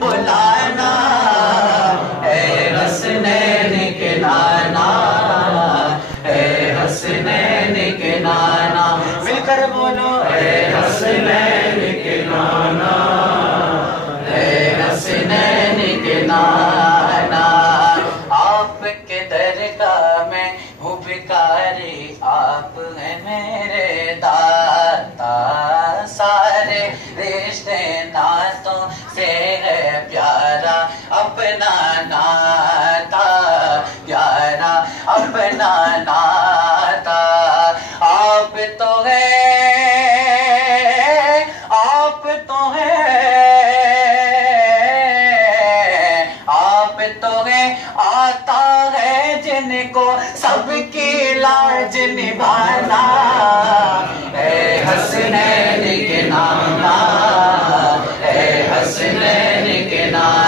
بلانا، اے حسنین کے نانا، اے حسنین کے نانا، مل کر بولو اے حسنین کے نانا، اے حسنین کے نانا۔ آپ کے درگاہ میں ہوں بھکاری، آپ ہیں میرے داتا، سارے رشتے ناتوں سے ہے پیارا اپنا ناتا، پیارا اپنا ناتا۔ آپ تو ہیں، آپ تو ہیں، آپ تو ہیں، آتا ہے جن کو سب کی لاج نبھانا، اے حسنین کے نانا، اے حسنین کے نانا۔